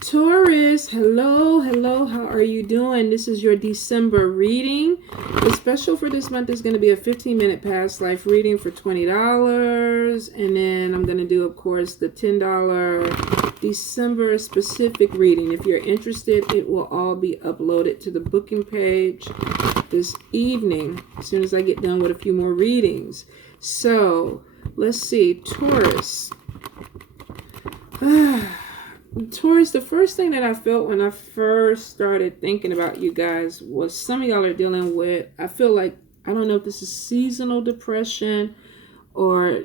Taurus, hello, hello, how are you doing? This is your December reading. The special for this month is going to be a 15-minute past life reading for $20. And then I'm going to do, of course, the $10 December specific reading. If you're interested, it will all be uploaded to the booking page this evening as soon as I get done with a few more readings. So, let's see, Taurus. Taurus, the first thing that I felt when I first started thinking about you guys was some of y'all are dealing with, I feel like, I don't know if this is seasonal depression or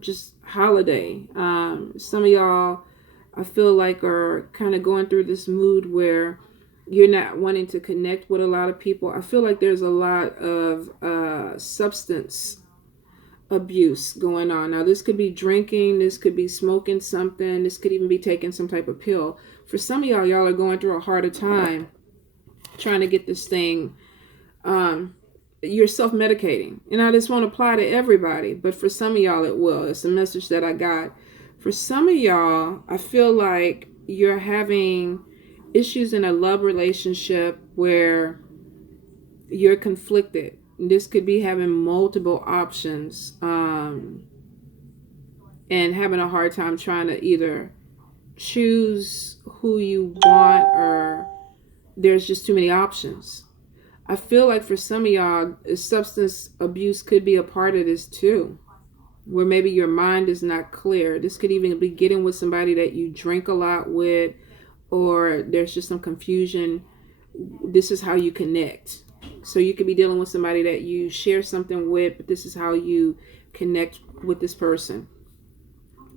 just holiday. Some of y'all, I feel like, are kind of going through this mood where you're not wanting to connect with a lot of people. I feel like there's a lot of substance abuse going on. Now, this could be drinking, this could be smoking something, this could even be taking some type of pill. For some of y'all, y'all are going through a harder time trying to get this thing. You're self-medicating. And now this won't apply to everybody, but for some of y'all it will. It's a message that I got. For some of y'all, I feel like you're having issues in a love relationship where you're conflicted. This could be having multiple options and having a hard time trying to either choose who you want, or there's just too many options. I feel like for some of y'all, substance abuse could be a part of this too, where maybe your mind is not clear. This could even be getting with somebody that you drink a lot with, or there's just some confusion. This is how you connect. So you could be dealing with somebody that you share something with, but this is how you connect with this person.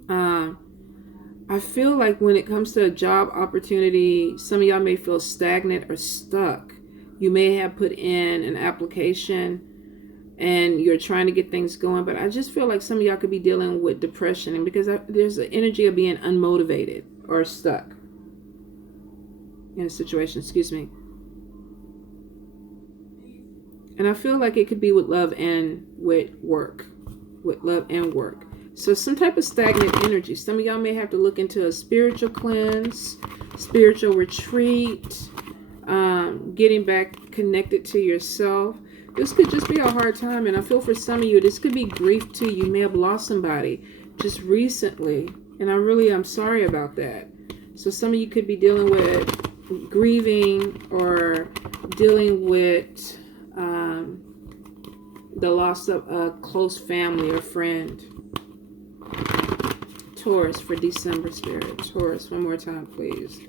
I feel like when it comes to a job opportunity, some of y'all may feel stagnant or stuck. You may have put in an application and you're trying to get things going, but I just feel like some of y'all could be dealing with depression, and because there's an energy of being unmotivated or stuck in a situation, excuse me. And I feel like it could be with love and with work. With love and work. So some type of stagnant energy. Some of y'all may have to look into a spiritual cleanse, spiritual retreat, getting back connected to yourself. This could just be a hard time. And I feel for some of you, this could be grief too. You may have lost somebody just recently. And I'm sorry about that. So some of you could be dealing with grieving or dealing with the loss of a close family or friend. Taurus for December, spirit. Taurus, one more time, please.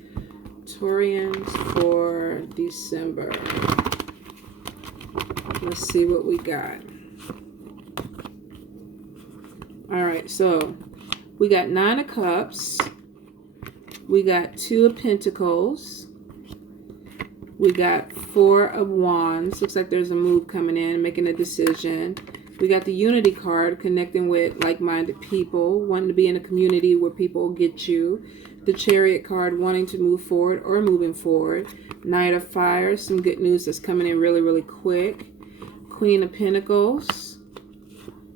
Taurians for December. Let's see what we got. All right, so we got 9 of Cups. We got 2 of Pentacles. We got 4 of Wands. Looks like there's a move coming in, making a decision. We got the Unity card, connecting with like-minded people, wanting to be in a community where people get you. The Chariot card, wanting to move forward or moving forward. Knight of Fire, some good news that's coming in really, really quick. Queen of Pentacles,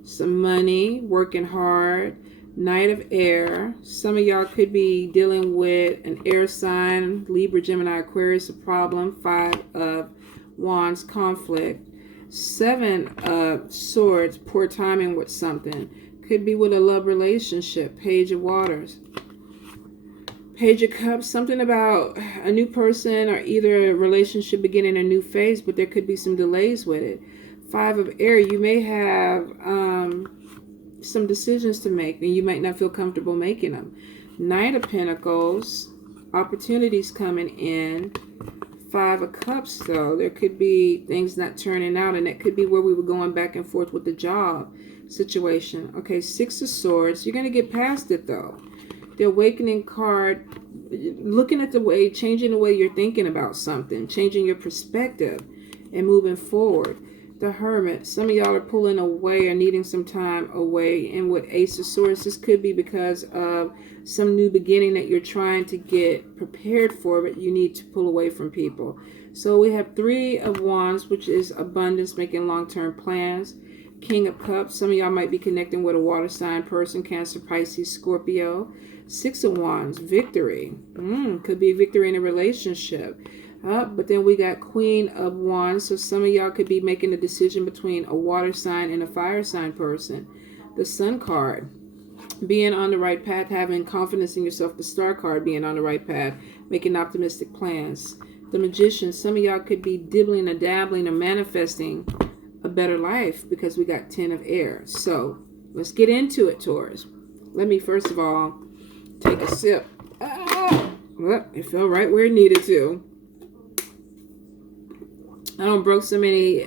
some money, working hard. Knight of Air. Some of y'all could be dealing with an air sign, Libra, Gemini, Aquarius, a problem. 5 of Wands, conflict. 7 of Swords, poor timing with something. Could be with a love relationship. Page of Waters. Page of Cups, something about a new person or either a relationship beginning a new phase, but there could be some delays with it. 5 of Air, you may have some decisions to make, and you might not feel comfortable making them. Knight of Pentacles, opportunities coming in. 5 of Cups, though, there could be things not turning out, and that could be where we were going back and forth with the job situation. Okay, 6 of Swords, you're going to get past it, though. The Awakening card, looking at the way, changing the way you're thinking about something, changing your perspective and moving forward. The Hermit, some of y'all are pulling away or needing some time away. And with Ace of Swords, this could be because of some new beginning that you're trying to get prepared for, but you need to pull away from people. So we have 3 of Wands, which is abundance, making long-term plans. King of Cups. Some of y'all might be connecting with a water sign person, Cancer, Pisces, Scorpio. Six of Wands, victory. Could be victory in a relationship. But then we got Queen of Wands. So some of y'all could be making a decision between a water sign and a fire sign person. The Sun card, being on the right path, having confidence in yourself. The Star card, being on the right path, making optimistic plans. The Magician, some of y'all could be dibbling or dabbling or manifesting a better life because we got 10 of air. So let's get into it, Taurus. Let me first of all take a sip. Well, it fell right where it needed to. I don't broke so many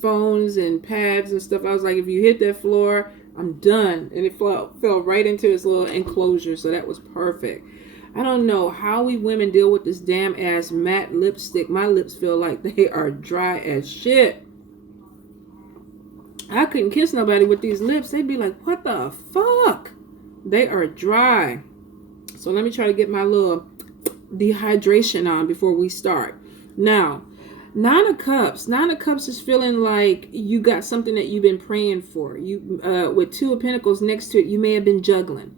phones and pads and stuff. I was like, if you hit that floor, I'm done. And it fell right into its little enclosure. So that was perfect. I don't know how we women deal with this damn ass matte lipstick. My lips feel like they are dry as shit. I couldn't kiss nobody with these lips. They'd be like, what the fuck? They are dry. So let me try to get my little dehydration on before we start. Now, Nine of Cups. Nine of Cups is feeling like you got something that you've been praying for. You, with Two of Pentacles next to it, you may have been juggling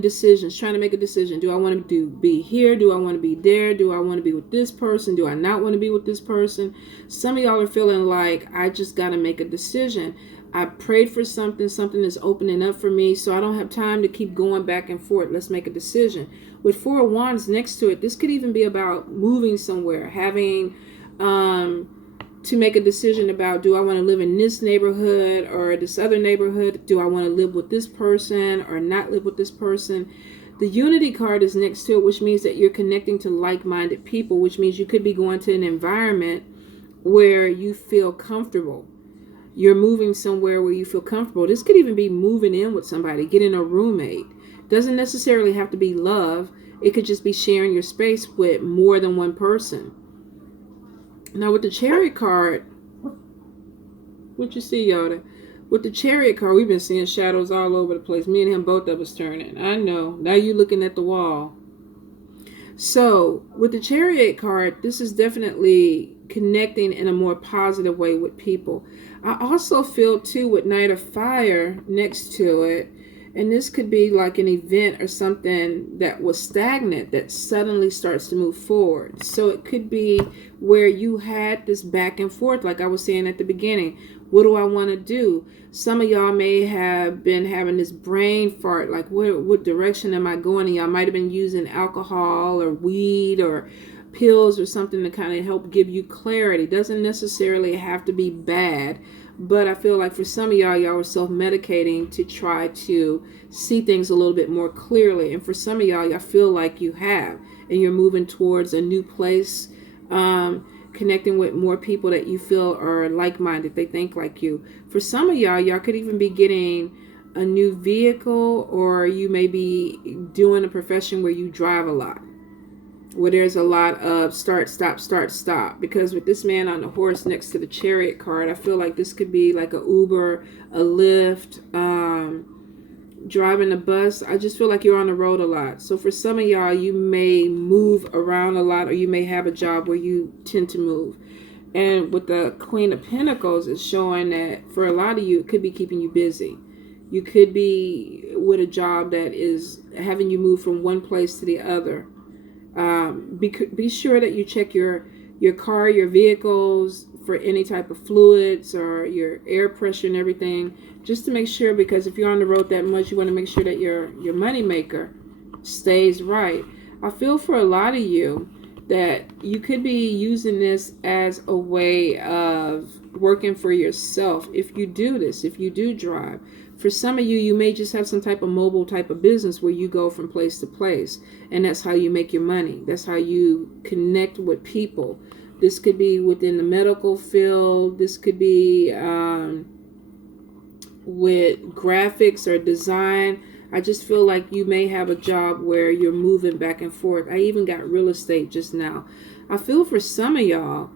decisions, trying to make a decision. Do I want to be here? Do I want to be there? Do I want to be with this person? Do I not want to be with this person? Some of y'all are feeling like, I just got to make a decision. I prayed for something is opening up for me, so I don't have time to keep going back and forth. Let's make a decision. With Four of Wands next to it, this could even be about moving somewhere, having to make a decision about, do I want to live in this neighborhood or this other neighborhood? Do I want to live with this person or not live with this person? The Unity card is next to it, which means that you're connecting to like-minded people, which means you could be going to an environment where you feel comfortable. You're moving somewhere where you feel comfortable. This could even be moving in with somebody, getting a roommate. Doesn't necessarily have to be love. It could just be sharing your space with more than one person. Now with the Chariot card, what you see, Yoda? With the Chariot card, we've been seeing shadows all over the place. Me and him, both of us turning. I know. Now you're looking at the wall. So with the Chariot card, this is definitely connecting in a more positive way with people. I also feel too with Knight of Fire next to it, and this could be like an event or something that was stagnant that suddenly starts to move forward. So it could be where you had this back and forth, like I was saying at the beginning. What do I want to do? Some of y'all may have been having this brain fart, like what direction am I going? And y'all might have been using alcohol or weed or pills or something to kind of help give you clarity. Doesn't necessarily have to be bad, but I feel like for some of y'all were self-medicating to try to see things a little bit more clearly. And for some of y'all feel like you have, and you're moving towards a new place, connecting with more people that you feel are like-minded. They think like you. For some of y'all could even be getting a new vehicle, or you may be doing a profession where you drive a lot, where there's a lot of start, stop. Because with this man on the horse next to the Chariot card, I feel like this could be like a Uber, a Lyft, driving a bus. I just feel like you're on the road a lot. So for some of y'all, you may move around a lot, or you may have a job where you tend to move. And with the Queen of Pentacles, it's showing that for a lot of you, it could be keeping you busy. You could be with a job that is having you move from one place to the other. Be sure that you check your car, your vehicles for any type of fluids or your air pressure and everything, just to make sure, because if you're on the road that much, you want to make sure that your money maker stays right. I feel for a lot of you that you could be using this as a way of working for yourself. If you do this, if you do drive, for some of you, you may just have some type of mobile type of business where you go from place to place, and that's how you make your money. That's how you connect with people. This could be within the medical field. This could be with graphics or design. I just feel like you may have a job where you're moving back and forth. I even got real estate just now. I feel for some of y'all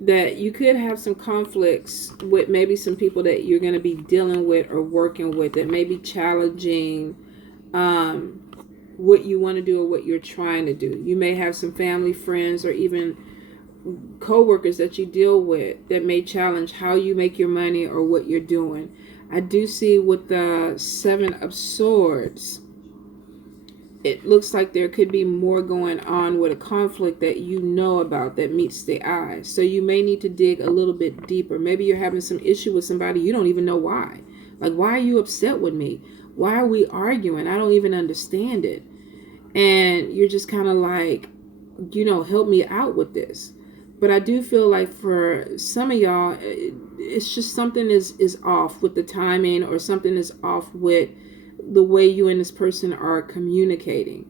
that you could have some conflicts with maybe some people that you're going to be dealing with or working with that may be challenging what you want to do or what you're trying to do. You may have some family, friends, or even co-workers that you deal with that may challenge how you make your money or what you're doing. I do see with the Seven of Swords, it looks like there could be more going on with a conflict that you know about that meets the eye. So you may need to dig a little bit deeper. Maybe you're having some issue with somebody. You don't even know why. Like, why are you upset with me? Why are we arguing? I don't even understand it. And you're just kind of like, help me out with this. But I do feel like for some of y'all, it's just something is off with the timing, or something is off with the way you and this person are communicating.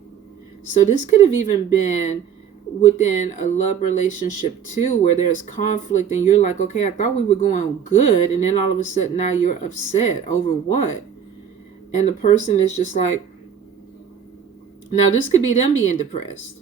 So this could have even been within a love relationship too, where there's conflict and you're like, okay, I thought we were going good, and then all of a sudden now you're upset over what? And the person is just like, now this could be them being depressed.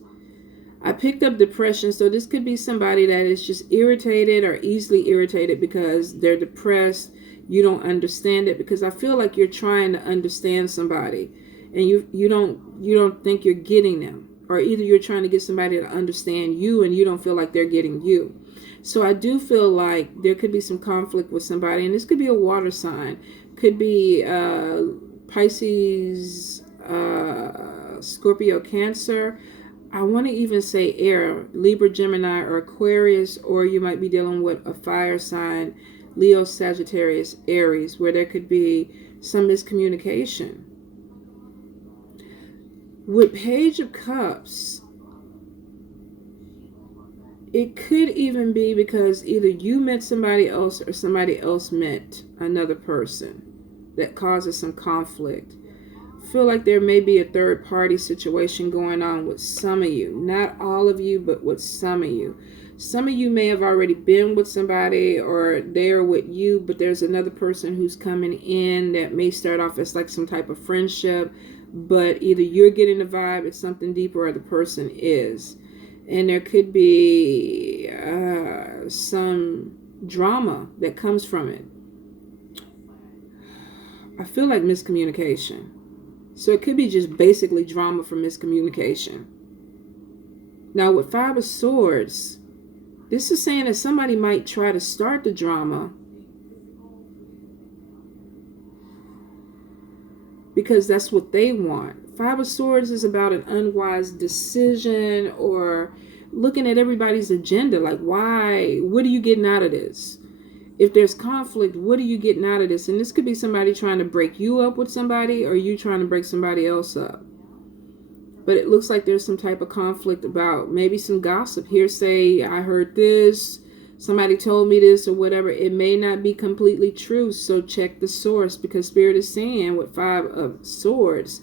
I picked up depression, so this could be somebody that is just irritated or easily irritated because they're depressed. You don't understand it, because I feel like you're trying to understand somebody and you don't think you're getting them, or either you're trying to get somebody to understand you and you don't feel like they're getting you. So I do feel like there could be some conflict with somebody, and this could be a water sign, could be Pisces, Scorpio, Cancer. I want to even say air, Libra, Gemini, or Aquarius, or you might be dealing with a fire sign, Leo, Sagittarius, Aries, where there could be some miscommunication. With Page of Cups, it could even be because either you met somebody else or somebody else met another person that causes some conflict. I feel like there may be a third party situation going on with some of you. Not all of you, but with some of you. Some of you may have already been with somebody, or they're with you, but there's another person who's coming in that may start off as like some type of friendship, but either you're getting the vibe it's something deeper, or the person is. And there could be some drama that comes from it. I feel like miscommunication. So it could be just basically drama from miscommunication. Now with Five of Swords, this is saying that somebody might try to start the drama because that's what they want. Five of Swords is about an unwise decision, or looking at everybody's agenda. Like, why? What are you getting out of this? If there's conflict, what are you getting out of this? And this could be somebody trying to break you up with somebody, or you trying to break somebody else up. But it looks like there's some type of conflict about maybe some gossip. Hearsay, I heard this, somebody told me this, or whatever. It may not be completely true, so check the source, because Spirit is saying with Five of Swords,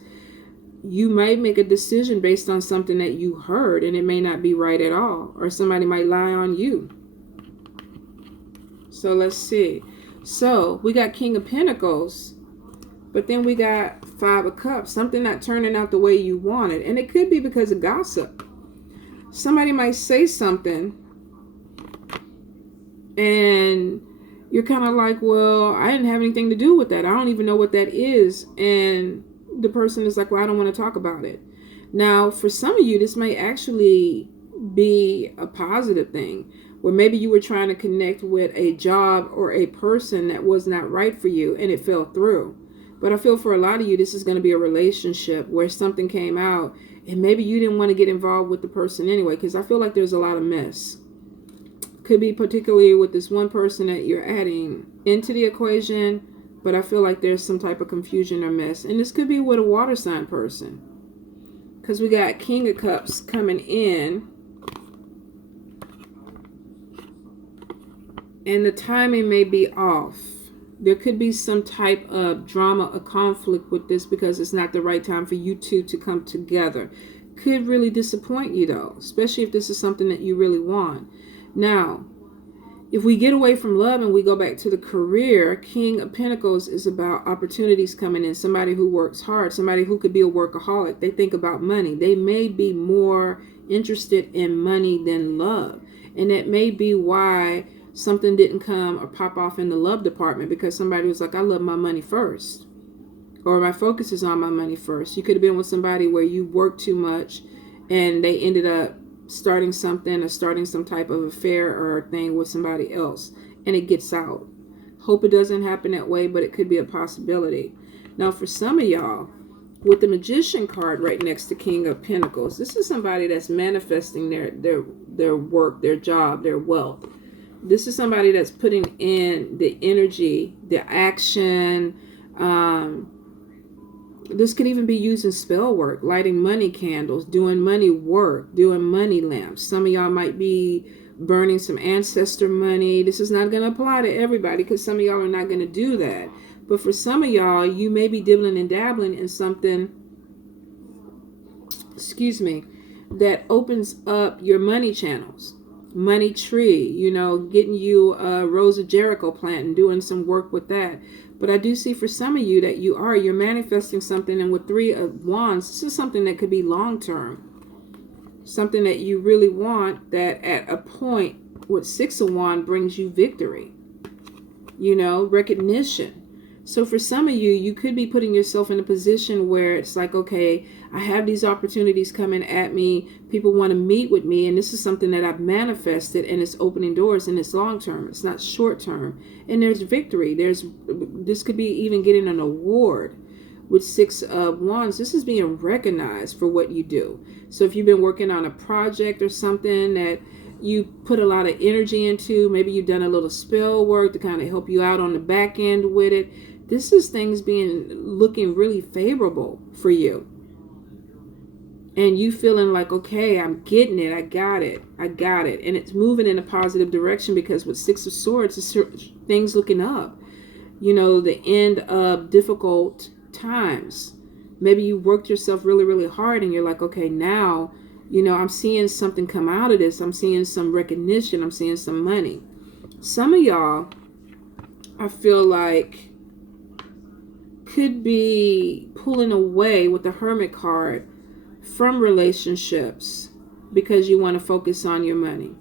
you might make a decision based on something that you heard, and it may not be right at all, or somebody might lie on you. So let's see. So we got King of Pentacles, but then we got Five of Cups. Something not turning out the way you wanted. And it could be because of gossip. Somebody might say something and you're kind of like, well, I didn't have anything to do with that. I don't even know what that is. And the person is like, well, I don't want to talk about it. Now, for some of you, this may actually be a positive thing, where maybe you were trying to connect with a job or a person that was not right for you and it fell through. But I feel for a lot of you, this is going to be a relationship where something came out and maybe you didn't want to get involved with the person anyway, because I feel like there's a lot of mess. Could be particularly with this one person that you're adding into the equation, but I feel like there's some type of confusion or mess. And this could be with a water sign person, because we got King of Cups coming in. And the timing may be off. There could be some type of drama or conflict with this because it's not the right time for you two to come together. Could really disappoint you though, especially if this is something that you really want. Now, if we get away from love and we go back to the career, King of Pentacles is about opportunities coming in. Somebody who works hard, somebody who could be a workaholic. They think about money. They may be more interested in money than love. And that may be why something didn't come or pop off in the love department, because somebody was like, I love my money first, or my focus is on my money first. You could have been with somebody where you worked too much and they ended up starting something or starting some type of affair or thing with somebody else, and it gets out. Hope it doesn't happen that way, but it could be a possibility. Now, for some of y'all, with the Magician card right next to King of Pentacles, this is somebody that's manifesting their work, their job, their wealth. This is somebody that's putting in the energy, the action. This could even be using spell work, lighting money candles, doing money work, doing money lamps. Some of y'all might be burning some ancestor money. This is not going to apply to everybody because some of y'all are not going to do that. But for some of y'all, you may be dibbling and dabbling in something, that opens up your money channels, money tree, getting you a Rose of Jericho plant and doing some work with that. But I do see for some of you that you're manifesting something, and with 3 of Wands, this is something that could be long-term. Something that you really want, that at a point with 6 of Wands brings you victory, recognition. So for some of you, you could be putting yourself in a position where it's like, okay, I have these opportunities coming at me. People want to meet with me, and this is something that I've manifested, and it's opening doors, and it's long term. It's not short term. And there's victory. This could be even getting an award with 6 of Wands. This is being recognized for what you do. So if you've been working on a project or something that you put a lot of energy into, maybe you've done a little spell work to kind of help you out on the back end with it. This is things looking really favorable for you. And you feeling like, okay, I'm getting it. I got it. And it's moving in a positive direction, because with 6 of Swords, it's things looking up. The end of difficult times. Maybe you worked yourself really, really hard, and you're like, okay, now, I'm seeing something come out of this. I'm seeing some recognition. I'm seeing some money. Some of y'all, I feel like, could be pulling away with the Hermit card from relationships because you want to focus on your money.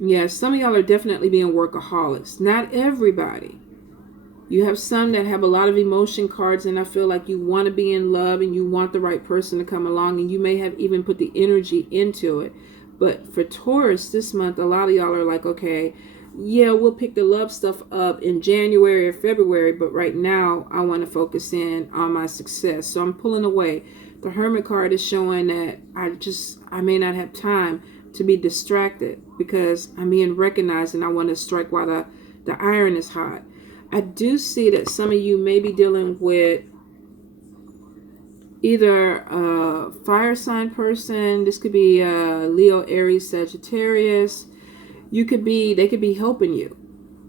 Yes, some of y'all are definitely being workaholics. Not everybody. You have some that have a lot of emotion cards, and I feel like you want to be in love and you want the right person to come along, and you may have even put the energy into it. But for Taurus this month, a lot of y'all are like, okay, yeah, we'll pick the love stuff up in January or February, but right now I want to focus in on my success. So I'm pulling away. The Hermit card is showing that I may not have time to be distracted because I'm being recognized, and I want to strike while the iron is hot. I do see that some of you may be dealing with either a fire sign person. This could be Leo, Aries, Sagittarius. They could be helping you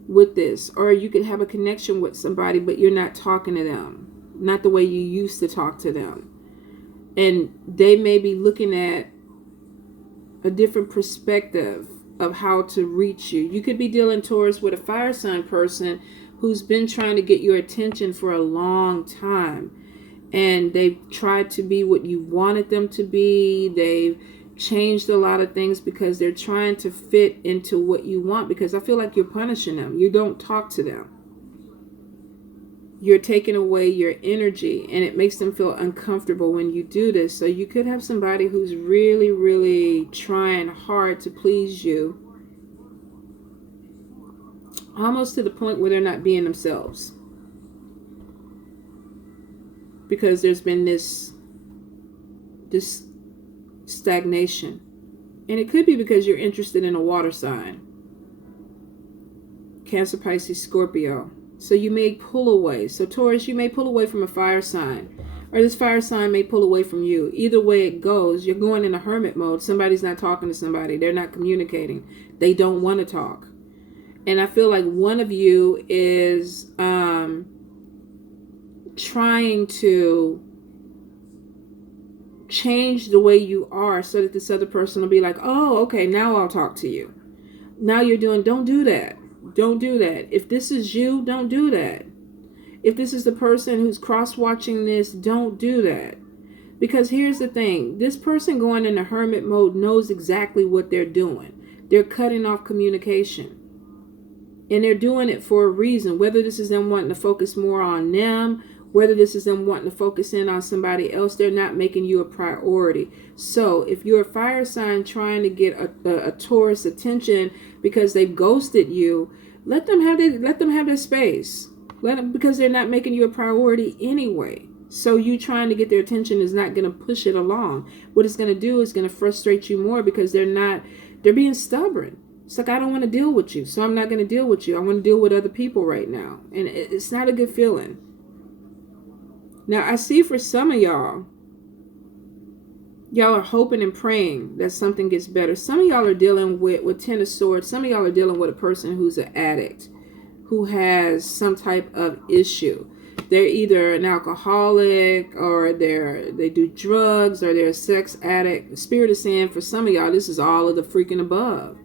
with this, or you could have a connection with somebody, but you're not talking to them, not the way you used to talk to them. And they may be looking at a different perspective of how to reach you. You could be dealing, Taurus, with a fire sign person who's been trying to get your attention for a long time. And they've tried to be what you wanted them to be. They've changed a lot of things because they're trying to fit into what you want, because I feel like you're punishing them. You don't talk to them. You're taking away your energy, and it makes them feel uncomfortable when you do this. So you could have somebody who's really, really trying hard to please you, almost to the point where they're not being themselves, because there's been this stagnation. And it could be because you're interested in a water sign, Cancer, Pisces, Scorpio. So you may pull away. So Taurus, you may pull away from a fire sign, or this fire sign may pull away from you. Either way it goes, you're going in a hermit mode. Somebody's not talking to somebody. They're not communicating. They don't want to talk. And I feel like one of you is trying to change the way you are so that this other person will be like, oh, okay, now I'll talk to you. Now you're doing, don't do that. Don't do that. If this is you, don't do that. If this is the person who's cross-watching this, don't do that. Because here's the thing. This person going into hermit mode knows exactly what they're doing. They're cutting off communication. And they're doing it for a reason. Whether this is them wanting to focus more on them, Whether this is them wanting to focus in on somebody else, they're not making you a priority. So if you're a fire sign trying to get a Taurus attention because they've ghosted you, let them have their space. Because they're not making you a priority anyway. So you trying to get their attention is not going to push it along. What it's going to do is going to frustrate you more because they're being stubborn. It's like, I don't want to deal with you, so I'm not going to deal with you. I want to deal with other people right now. And it's not a good feeling. Now, I see for some of y'all are hoping and praying that something gets better. Some of y'all are dealing with Ten of Swords. Some of y'all are dealing with a person who's an addict, who has some type of issue. They're either an alcoholic, or they do drugs, or they're a sex addict. The Spirit is saying for some of y'all, this is all of the freaking above.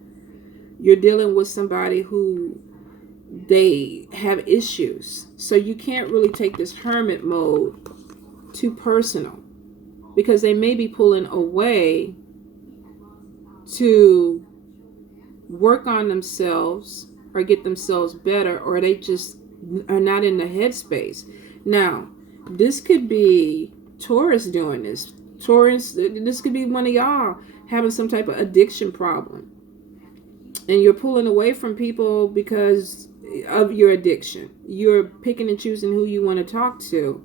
You're dealing with somebody who they have issues. So you can't really take this hermit mode too personal, because they may be pulling away to work on themselves or get themselves better, or they just are not in the headspace. Now, this could be Taurus doing this. Taurus, this could be one of y'all having some type of addiction problem, and you're pulling away from people because of your addiction. You're picking and choosing who you want to talk to,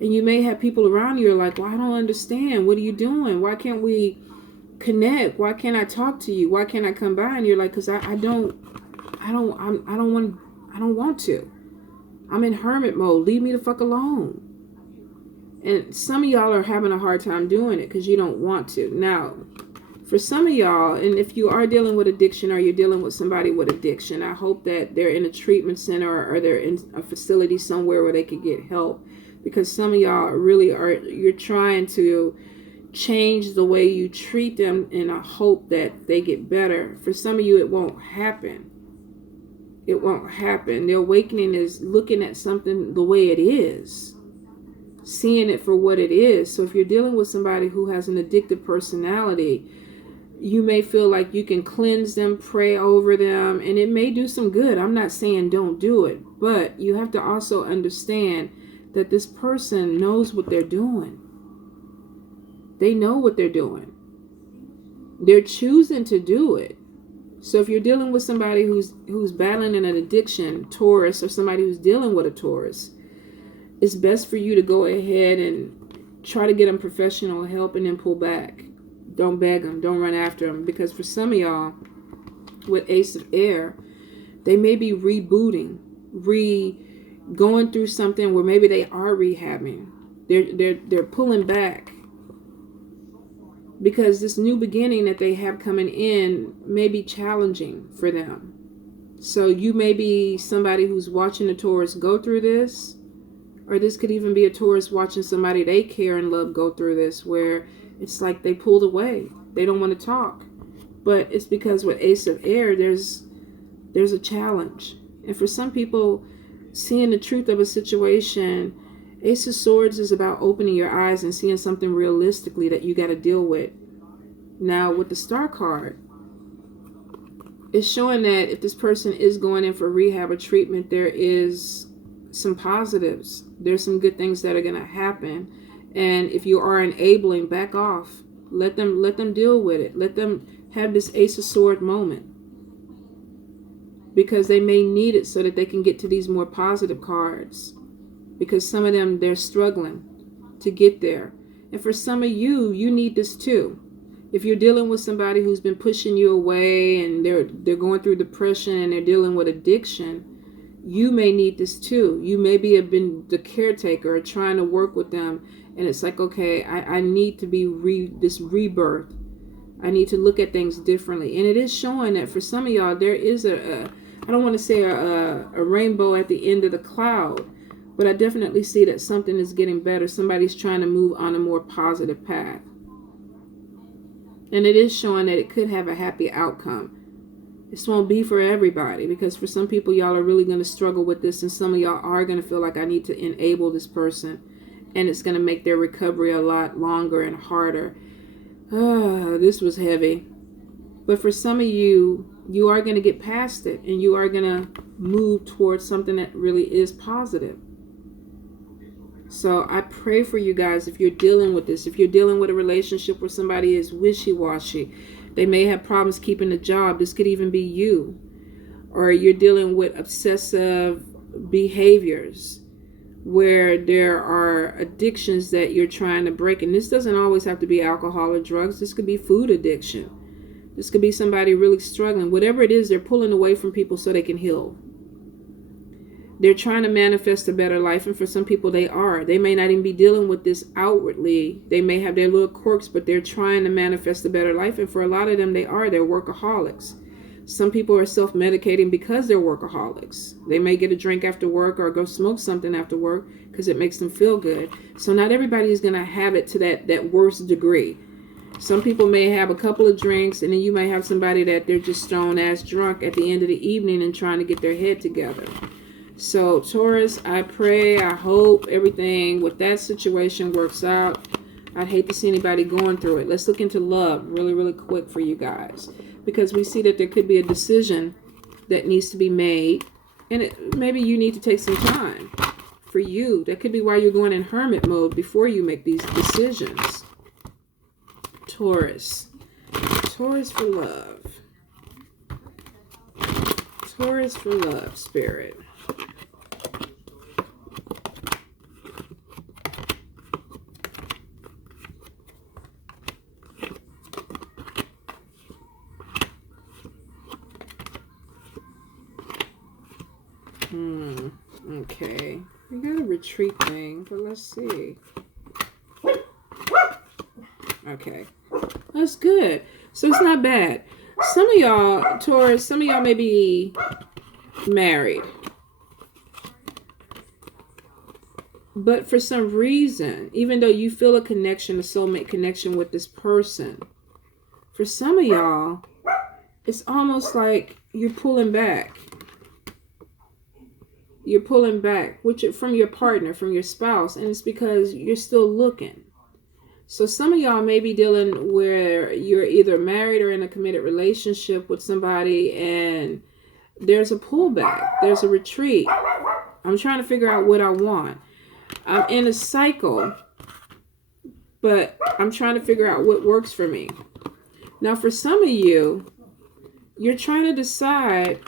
and you may have people around you who are like, well, I don't understand. What are you doing? Why can't we connect? Why can't I talk to you? Why can't I come by? And you're like, because I don't want to. I'm in hermit mode. Leave me the fuck alone. And some of y'all are having a hard time doing it because you don't want to. Now, for some of y'all, and if you are dealing with addiction, or you're dealing with somebody with addiction, I hope that they're in a treatment center, or they're in a facility somewhere where they could get help. Because some of y'all really are, you're trying to change the way you treat them in a hope that they get better. For some of you, it won't happen. It won't happen. The awakening is looking at something the way it is, seeing it for what it is. So if you're dealing with somebody who has an addictive personality, you may feel like you can cleanse them, pray over them, and it may do some good. I'm not saying don't do it, but you have to also understand that this person knows what they're doing. They know what they're doing. They're choosing to do it. So if you're dealing with somebody who's battling an addiction, Taurus, or somebody who's dealing with a Taurus, it's best for you to go ahead and try to get them professional help and then pull back. Don't beg them. Don't run after them. Because for some of y'all, with Ace of Air, they may be rebooting, going through something where maybe they are rehabbing. They're pulling back, because this new beginning that they have coming in may be challenging for them. So you may be somebody who's watching a Taurus go through this, or this could even be a Taurus watching somebody they care and love go through this, where it's like they pulled away. They don't want to talk. But it's because with Ace of Air, there's a challenge. And for some people, seeing the truth of a situation, Ace of Swords is about opening your eyes and seeing something realistically that you got to deal with. Now, with the Star card, it's showing that if this person is going in for rehab or treatment, there is some positives. There's some good things that are going to happen. And if you are enabling, back off. Let them deal with it. Let them have this Ace of Sword moment, because they may need it so that they can get to these more positive cards. Because some of them, they're struggling to get there. And for some of you, you need this too. If you're dealing with somebody who's been pushing you away, and they're going through depression, and they're dealing with addiction, you may need this too. You maybe have been the caretaker or trying to work with them, and it's like, okay, I need to be this rebirth. I need to look at things differently. And it is showing that for some of y'all, there is I don't want to say a rainbow at the end of the cloud, but I definitely see that something is getting better. Somebody's trying to move on a more positive path. And it is showing that it could have a happy outcome. This won't be for everybody, because for some people, y'all are really going to struggle with this, and some of y'all are going to feel like, I need to enable this person, and it's going to make their recovery a lot longer and harder. This was heavy. But for some of you, you are going to get past it, and you are going to move towards something that really is positive. So I pray for you guys if you're dealing with this. If you're dealing with a relationship where somebody is wishy-washy, they may have problems keeping a job. This could even be you. Or you're dealing with obsessive behaviors where there are addictions that you're trying to break. And this doesn't always have to be alcohol or drugs. This could be food addiction. This could be somebody really struggling. Whatever it is, they're pulling away from people so they can heal. They're trying to manifest a better life, and for some people they are. They may not even be dealing with this outwardly. They may have their little quirks, but they're trying to manifest a better life, and for a lot of them they are. They're workaholics. Some people are self-medicating because they're workaholics. They may get a drink after work or go smoke something after work because it makes them feel good. So not everybody is going to have it to that worst degree. Some people may have a couple of drinks, and then you may have somebody that they're just stone-ass drunk at the end of the evening and trying to get their head together. So Taurus, I pray, I hope everything with that situation works out. I'd hate to see anybody going through it. Let's look into love really, really quick for you guys, because we see that there could be a decision that needs to be made, and maybe you need to take some time for you. That could be why you're going in hermit mode before you make these decisions. Taurus. Taurus for love. Taurus for love, Spirit. Okay. We got a retreat thing, but let's see. Okay. That's good. So it's not bad. Some of y'all, Taurus, some of y'all may be married. But for some reason, even though you feel a connection, a soulmate connection with this person, for some of y'all, it's almost like you're pulling back. You're pulling back from your partner, from your spouse, and it's because you're still looking. So some of y'all may be dealing where you're either married or in a committed relationship with somebody, and there's a pullback, there's a retreat. I'm trying to figure out what I want. I'm in a cycle, but I'm trying to figure out what works for me. Now, for some of you, you're trying to decide,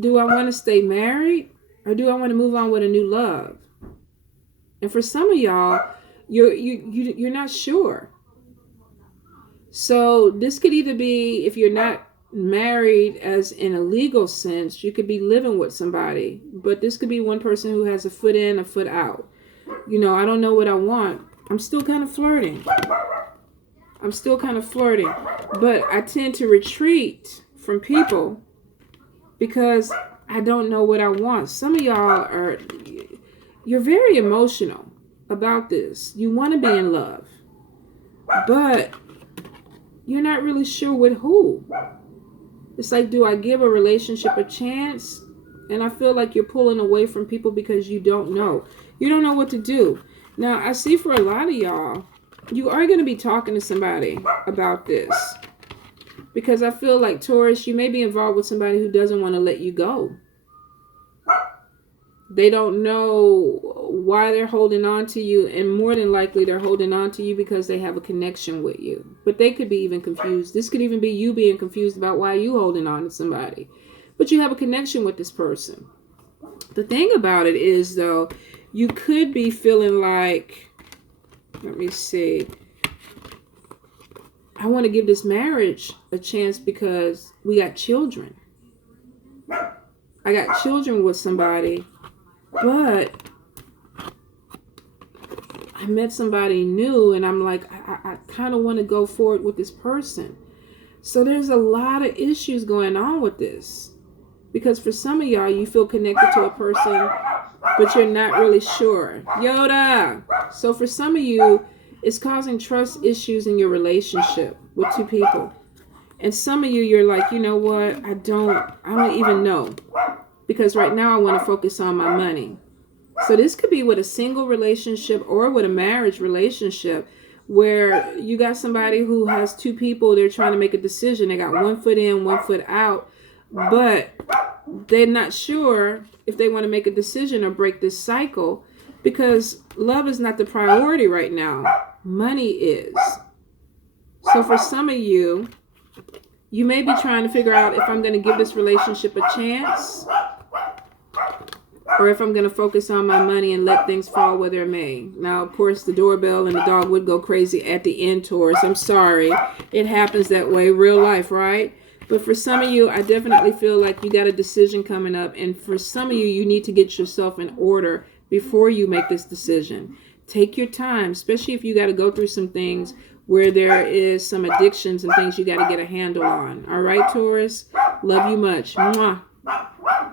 do I want to stay married or do I want to move on with a new love? And for some of y'all, you're not sure. So this could either be, if you're not married as in a legal sense, you could be living with somebody, but this could be one person who has a foot in, a foot out. You know, I don't know what I want. I'm still kind of flirting. But I tend to retreat from people because I don't know what I want. Some of y'all you're very emotional about this. You want to be in love, but you're not really sure with who. It's like, do I give a relationship a chance? And I feel like you're pulling away from people because you don't know. You don't know what to do. Now, I see for a lot of y'all, you are going to be talking to somebody about this. Because I feel like, Taurus, you may be involved with somebody who doesn't want to let you go. They don't know why they're holding on to you, and more than likely they're holding on to you because they have a connection with you. But they could be even confused. This could even be you being confused about why you holding on to somebody. But you have a connection with this person. The thing about it is, though, you could be feeling like, let me see, I want to give this marriage a chance because we got children. I got children with somebody, but I met somebody new and I'm like, I kind of want to go forward with this person. So there's a lot of issues going on with this. Because for some of y'all, you feel connected to a person, but you're not really sure. Yoda! So for some of you, it's causing trust issues in your relationship with two people. And some of you, you're like, you know what? I don't even know. Because right now I want to focus on my money. So this could be with a single relationship or with a marriage relationship where you got somebody who has two people. They're trying to make a decision. They got one foot in, one foot out. But they're not sure if they want to make a decision or break this cycle. because love is not the priority right now. Money is. So for some of you, you may be trying to figure out if I'm going to give this relationship a chance or if I'm going to focus on my money and let things fall where they may. Now, of course, the doorbell and the dog would go crazy at the end, Taurus. I'm sorry. It happens that way. Real life, right? But for some of you, I definitely feel like you got a decision coming up. And for some of you, you need to get yourself in order before you make this decision. Take your time, especially if you got to go through some things where there is some addictions and things you got to get a handle on. All right, Taurus? Love you much. Mwah.